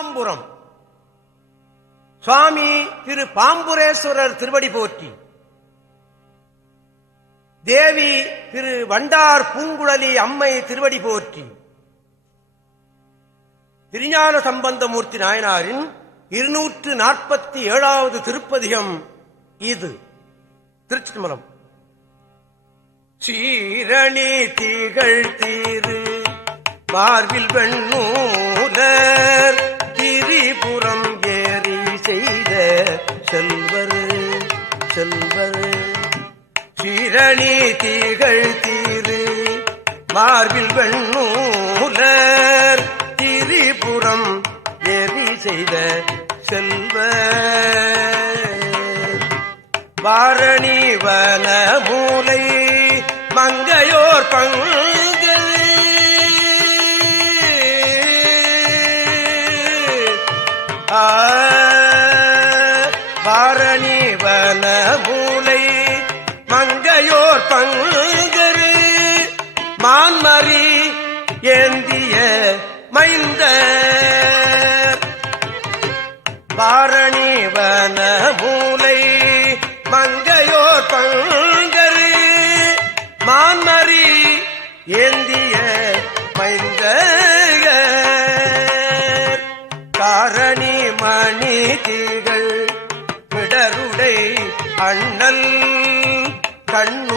பாம்புரம் சுவாமி திரு பாம்புரேஸ்வரர் திருவடி போற்றி. தேவி திரு வண்டார் பூங்குழலி அம்மை திருவடி போற்றி. திருஞான சம்பந்தமூர்த்தி நாயனாரின் இருநூற்று நாற்பத்தி ஏழாவது திருப்பதிகம் இது. திருச்சிதம்பரம் சீரணி திகழ் தீரு மார்பில் வெண்ணூலர் செல்வர் செல்வர். சீரணி தீகள் தீரு மார்பில் வெண்ணூலர். திரிபுரம் எரி செய்த செல்வ வாரணி வன மூலை மங்கையோர் பங்கு வாரணி மூலை மங்கையோர் பங்கரு மான்மரி ஏந்திய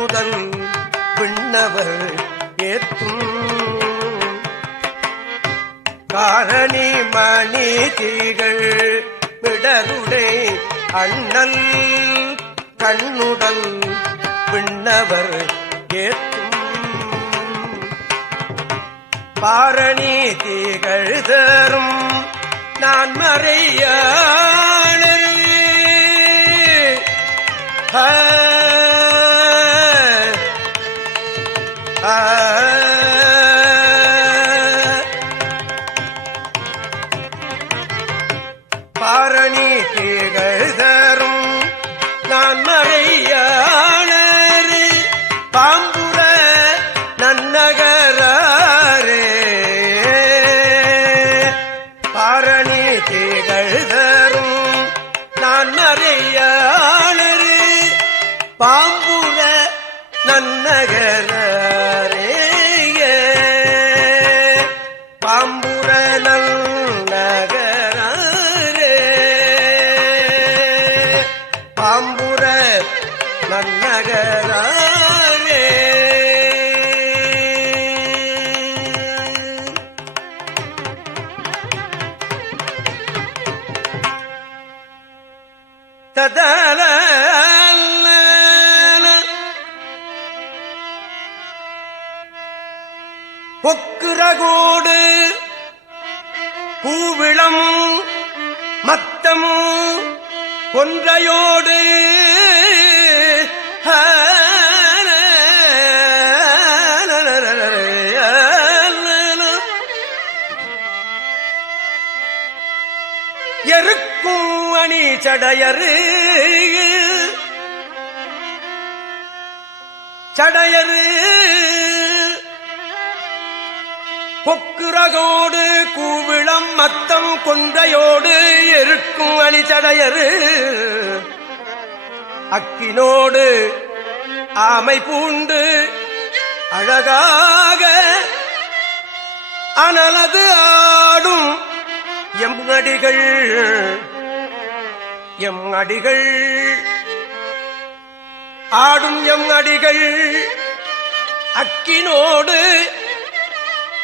தூதன் விண்ணவர் ஏத்தும். காரணி மணி தீகள் விடருடை அண்ணல் கண்ணுடல் விண்ணவர் ஏத்தும். பாரணி தீகள் தரும் நான் மறைய ஆ, நன்னகரே ததல பொக்குரகோடு பூவிளம் மத்தமும் கொன்றையோடு. சடையரு சடையரு கொக்குரகோடு கூவிளம் மத்தம் கொண்டையோடு இருக்கும் அணி அக்கினோடு ஆமை பூண்டு அழகாக அனலது ஆடும் எம்படிகள் எம் அடிகள். ஆடும் எம் அடிகள். அக்கினோடு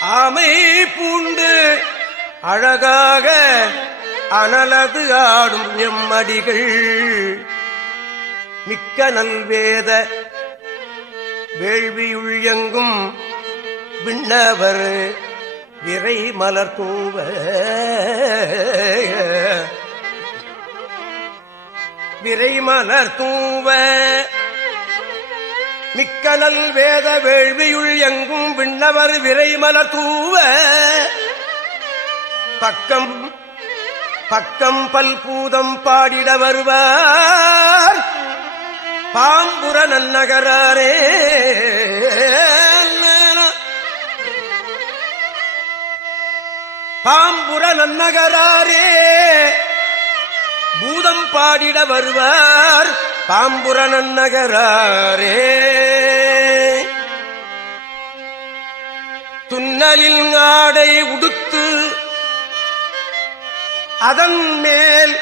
ஆமை பூண்டு அழகாக அனலது ஆடும் எம் அடிகள். மிக்க நல்வேத வேள்வியுள் எங்கும் விண்ணவர் விரை மலர் தூவ விரை மலர் தூவ மிக்கலல் வேத வேள்வியுள் எங்கும் விண்ணவர் விரை மலர் தூவ. பக்கம் பக்கம் பல்பூதம் பாடிட வருவார். பாம்புர நன்னகரே பாம்புர நன்னகரே பூதம் பாடிட வருவார் பாம்புரணன் நன்னகராரே துன்னலில் ஆடை உடுத்து அதன் மேல்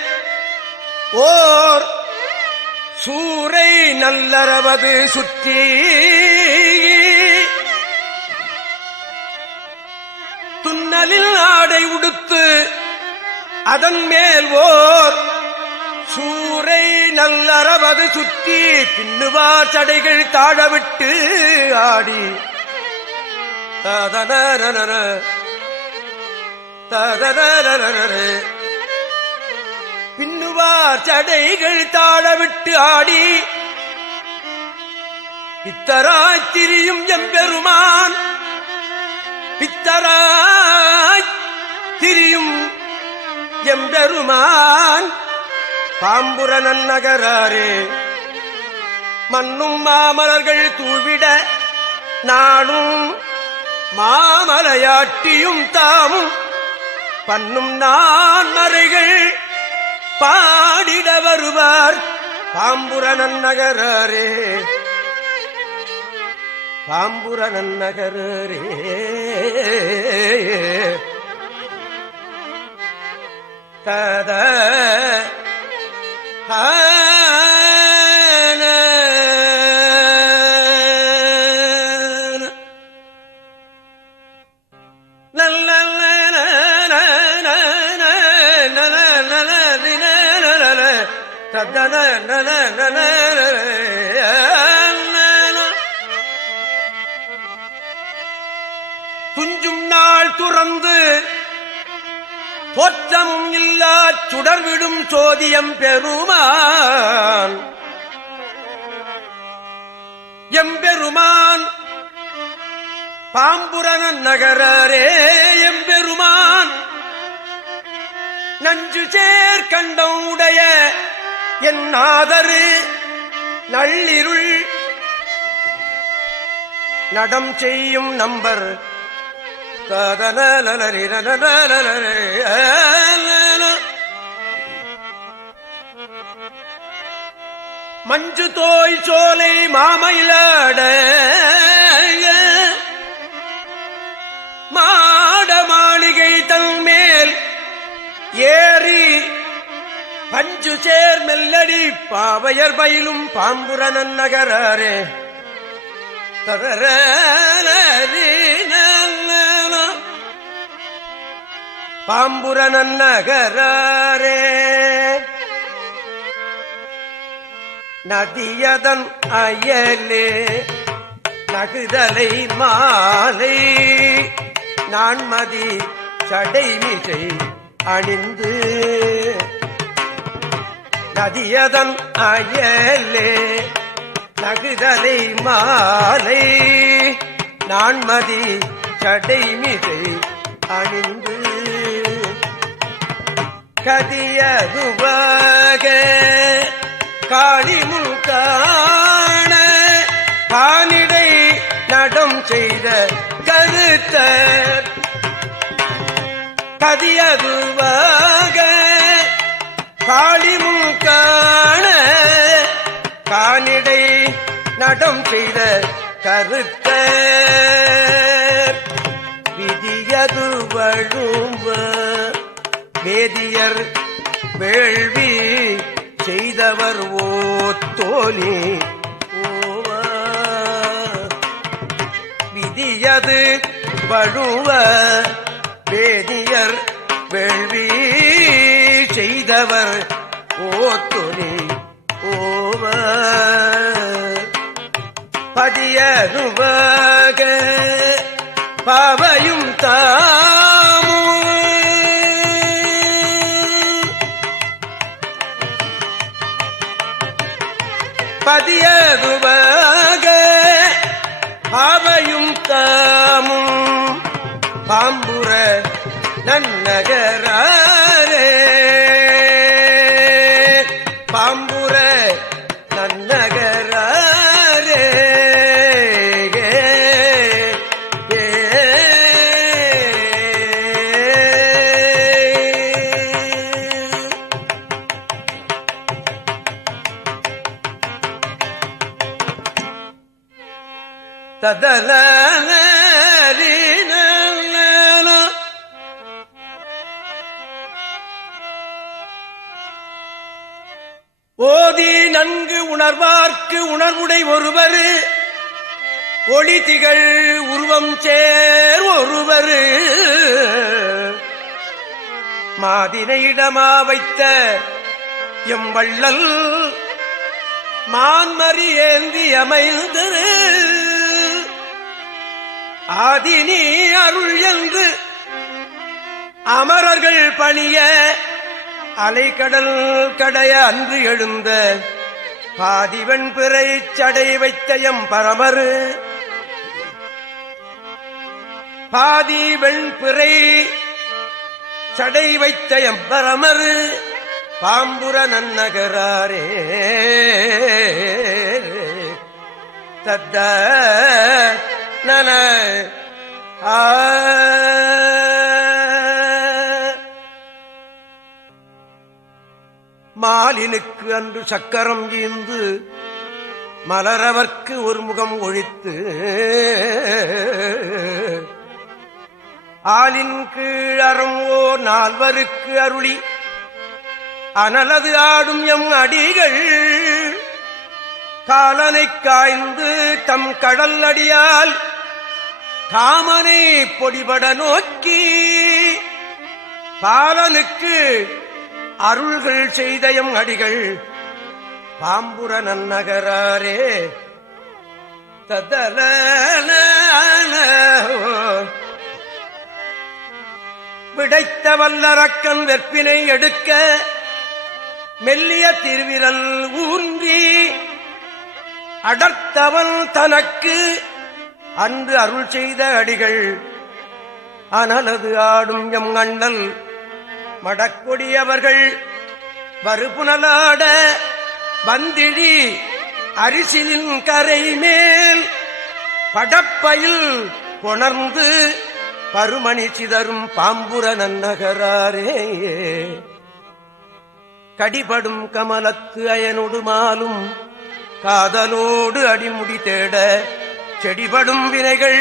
ஓர் சூரை நல்லறவது சுற்றி துன்னலில் ஆடை உடுத்து அதன் மேல் ஓர் சூரை நல்லறவது சுற்றி பின்னுவா சடைகள் தாழவிட்டு ஆடி. ததனர ததனர பின்னுவார் சடைகள் தாழவிட்டு ஆடி. இத்தராய் திரியும் எம்பெருமான் பித்தராய் திரியும் எம்பெருமான். பாம்புர நன்னகராரே. மண்ணும் மாமலர்கள் தூவிட நானும் மாமலையாட்டியும் தாமும் பண்ணும் நான் மறைகள் பாடிட வருவார் பாம்புர நன்னகரே பாம்புர நன்னகரே கத எம்பெருமான். பாம்புரன நகரரே எம்பெருமான். நஞ்சு சேர் கண்டவுடைய என் நாதரு நள்ளிருள் நடம் செய்யும் நம்பர். மஞ்சு தோய் சோலை மாமயிலாட மாட மாளிகை தன் மேல் ஏறி பஞ்சு சேர் மெல்லடி பாவையர் பயிலும் பாம்புரனன் நகரே தகர பாம்புரனன் நகரே நதியதன் அயலே நகுதலை மாலை. நான்மதி சடைமிசை அணிந்து. நதியதன் அயலே நகுதலை மாலை. நான்மதி சடைமிசை அணிந்து. கதியதுவாக காளிமுல் காண கானிடை நடம் செய்த கருத்த கதியதுவாக காளிமுல் காண கானிடை நடம் செய்த கருத்த விதியது வழும்ப வேதியர் வேள்வி செய்தவர் ஓத்தோலி. ஓவா. விதியது வழுவ. வேதியர் வேள்வி செய்தவர் ஓத்தொலி. ஓவ. பதியனுவாக பாவையும் தான் பாவையும் தாமும் பாம்புற நன்னகரே பாம்புற நன்னகரே ஒளிதிகள் ஒளி திகழ் உருவம் சேர் ஒருவர். மாதினையிடமா வைத்த எம் வள்ளல் மான்மறி ஏந்தி அமைந்தரு. ஆதினி அருள் என்று அமரர்கள் பணிய அலைக்கடல் கடைய அன்று எழுந்த பாதிவன் பிறை சடை வைத்தயம் பரமரு. பாதி பிறை சடை வைத்தயம் பரமரு. பாம்புர நன்னகராரே. தத்த நன ஆ மாலினுக்கு அன்று சக்கரம் ஈந்து மலரவர்க்கு ஒரு முகம் ஒழித்து ஆலின் கீழறம் ஓ நால்வருக்கு அருளி அனலது ஆடும் எம் அடிகள் காலனைக் காய்ந்து தம் கடல் அடியால் காமனை பொடிபட நோக்கி பாலனுக்கு அருள்கள் செய்தயம் அடிகள். பாம்புர நன்னகராரே ததல விடைத்த வல்லரக்கன் வெற்பினை எடுக்க மெல்லிய திருவிரல் ஊன்றி அடர்த்தவன் தனக்கு அன்று அருள் செய்த அடிகள். அனலது ஆடும் எம் அண்ணல் மடக்கொடியவர்கள் வருபுனலாட வந்திழி அரிசிலின் கரை மேல் படப்பையில் கொணர்ந்து பருமணி சிதறும் பாம்புர நன்னகராரே கடிபடும் கமலத்து அயனொடு மாலும் காதலோடு அடிமுடி தேட செடிபடும் வினைகள்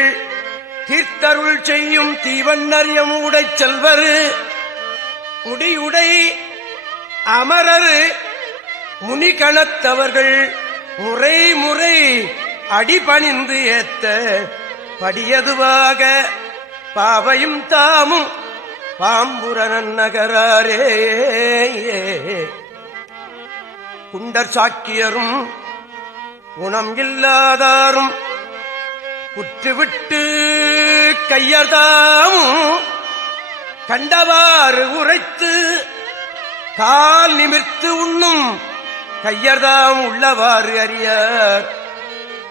தீர்த்தருள் செய்யும் தீவண்ணரியம் உடைச் செல்வரு. முடியுடை அமரர் முனிகணத்தவர்கள் முறை முறை அடிபணிந்து ஏத்த படியதுவாக பாவையும் தாமும் பாம்புரன் நகராரே. குண்டர் சாக்கியரும் குணம் இல்லாதாரும் குற்றுவிட்டு கையதாமும் கண்டவாறு உரைத்து கால் நிமிர்த்து உண்ணும் கையர்தாம் உள்ளவாறு அறியார்.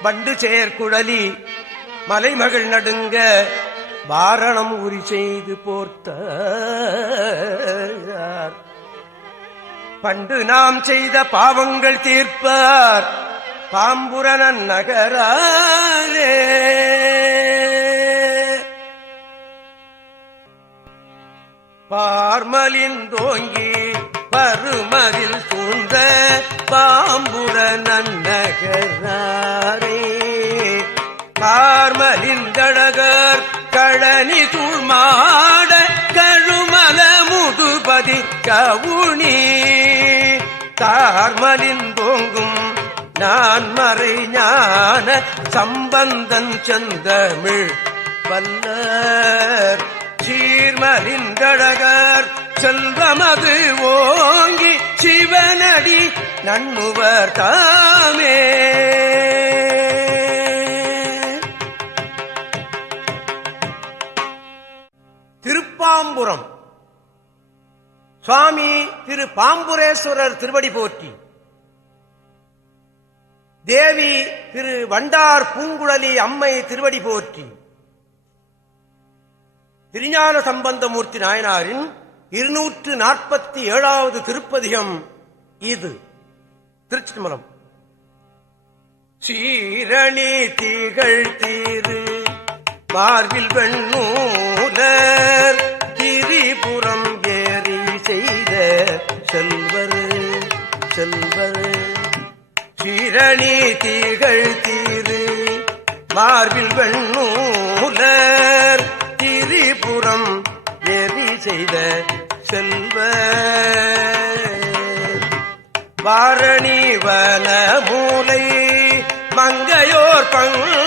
வண்டு சேர்க்குழலி மலைமகள் நடுங்க வாரணம் உரி செய்து போர்த்த பண்டு நாம் செய்த பாவங்கள் தீர்ப்பார். பாம்புரணன் நகராரே. பார்மலிந்தோங்கி பருமதில் சூழ்ந்த பாம்புர நன்னகராரே. பார்மலிந்தழகர் கழனி சூழ்மாட கழுமல முதுபதி கவுனி. தார்மலிந்தோங்கும் நான் மறை ஞான சம்பந்தன் செந்தமிழ் வல்லர். சீர்மலிந்தழகர் செல்வமது ஓங்கி சிவனடி நன்முவர் தாமே. திருப்பாம்புரம். சுவாமி திரு பாம்புரேஸ்வரர் திருவடி போற்றி. தேவி திரு வண்டார் பூங்குழலி அம்மை திருவடி போற்றி. திருஞான சம்பந்தமூர்த்தி நாயனாரின் இருநூற்று நாற்பத்தி ஏழாவது திருப்பதிகம் இது. திருச்சி மரம் சீரணி தீகள் தீரு மார்பில் வெண்ணூரர் திரிபுரம் ஏறி செய்த செல்வர் செல்வர். சீரணி தீகள் தீரு மார்பில் வெண்ணூரர் திரிபுரம் செய்த செல்வ. வாரணி வன மூலை மங்கையோர் பங்கு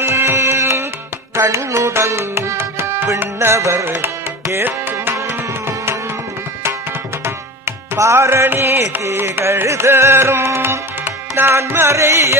கடல் கண்ணுடன் பின்னவர் ஏற்றும் பாரணி தீகள் தரும் நான் மறைய